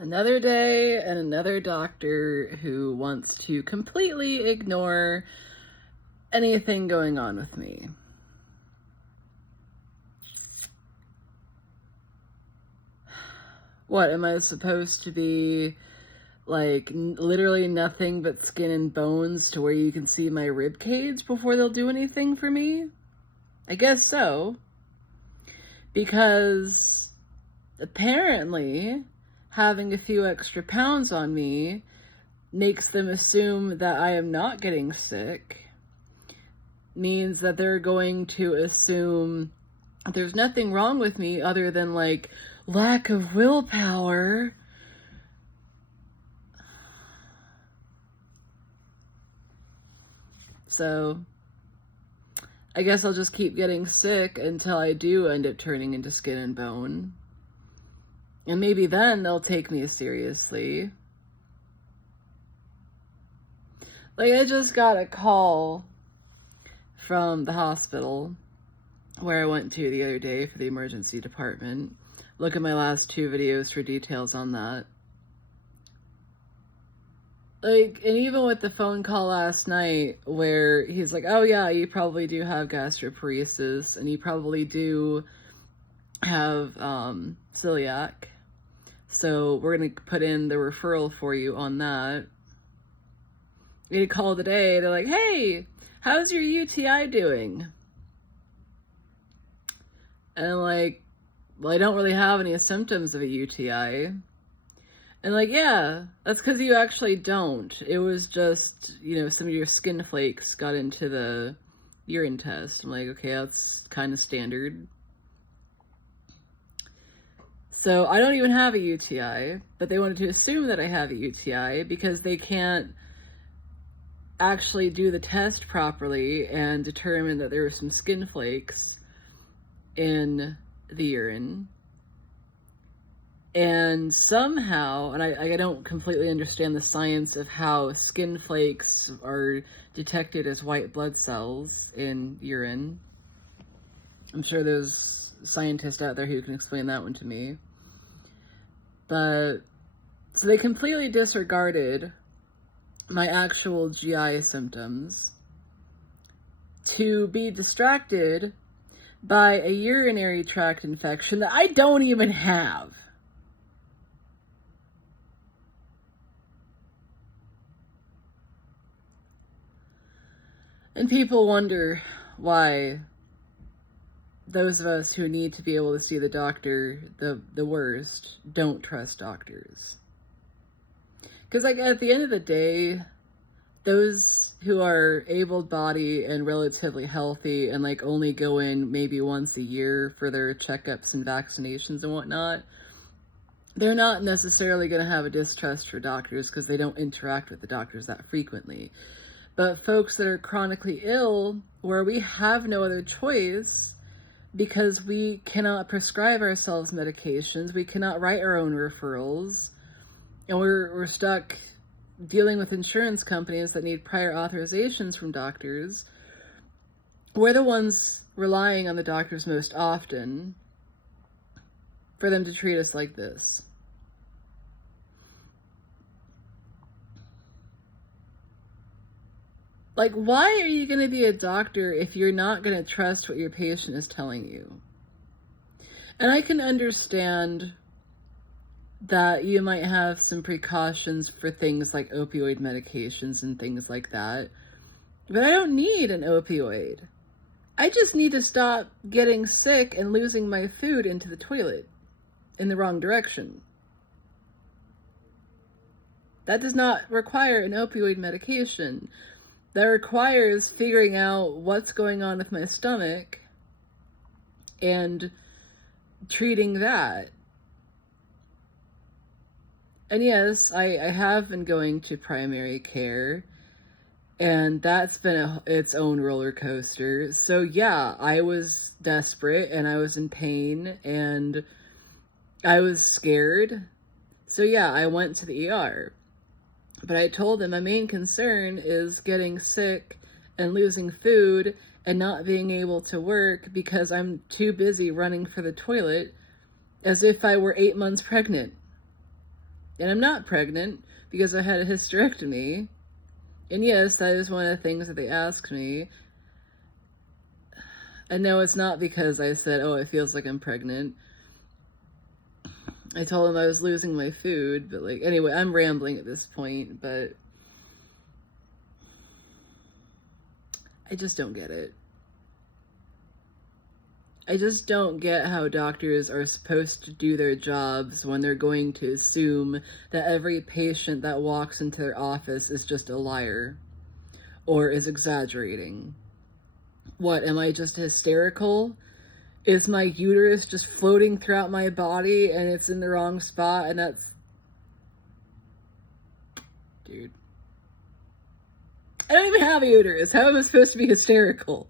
Another day and another doctor who wants to completely ignore anything going on with me. What, am I supposed to be like literally nothing but skin and bones to where you can see my rib cage before they'll do anything for me? I guess so. Because apparently having a few extra pounds on me makes them assume that I am not getting sick, means that they're going to assume there's nothing wrong with me other than like lack of willpower. So I guess I'll just keep getting sick until I do end up turning into skin and bone. And maybe then they'll take me seriously. Like, I just got a call from the hospital where I went to the other day for the emergency department. Look at my last 2 videos for details on that. Like, and even with the phone call last night where he's like, oh yeah, you probably do have gastroparesis and you probably do have celiac. So we're going to put in the referral for you on that. They call today, they're like, hey, how's your UTI doing? And I'm like, well, I don't really have any symptoms of a UTI. And like, yeah, that's because you actually don't. It was just, some of your skin flakes got into the urine test. I'm like, okay, that's kind of standard. So I don't even have a UTI, but they wanted to assume that I have a UTI because they can't actually do the test properly and determine that there were some skin flakes in the urine. And somehow, and I don't completely understand the science of how skin flakes are detected as white blood cells in urine. I'm sure there's scientists out there who can explain that one to me. But, so they completely disregarded my actual GI symptoms to be distracted by a urinary tract infection that I don't even have. And people wonder why those of us who need to be able to see the doctor the worst don't trust doctors. Because like at the end of the day, those who are able-bodied and relatively healthy and like only go in maybe once a year for their checkups and vaccinations and whatnot, they're not necessarily going to have a distrust for doctors because they don't interact with the doctors that frequently. But folks that are chronically ill, where we have no other choice because we cannot prescribe ourselves medications, we cannot write our own referrals, and we're stuck dealing with insurance companies that need prior authorizations from doctors, we're the ones relying on the doctors most often for them to treat us like this. Like, why are you going to be a doctor if you're not going to trust what your patient is telling you? And I can understand that you might have some precautions for things like opioid medications and things like that. But I don't need an opioid. I just need to stop getting sick and losing my food into the toilet in the wrong direction. That does not require an opioid medication. That requires figuring out what's going on with my stomach and treating that. And yes, I have been going to primary care, and that's been its own roller coaster. So yeah, I was desperate, and I was in pain, and I was scared. So yeah, I went to the ER. But I told them my main concern is getting sick and losing food and not being able to work because I'm too busy running for the toilet as if I were 8 months pregnant. And I'm not pregnant because I had a hysterectomy. And yes, that is one of the things that they asked me. And no, it's not because I said, oh, it feels like I'm pregnant. I told them I was losing my food, but like, anyway, I'm rambling at this point, but I just don't get it. I just don't get how doctors are supposed to do their jobs when they're going to assume that every patient that walks into their office is just a liar or is exaggerating. What, am I just hysterical? Is my uterus just floating throughout my body and it's in the wrong spot and that's... Dude. I don't even have a uterus. How am I supposed to be hysterical?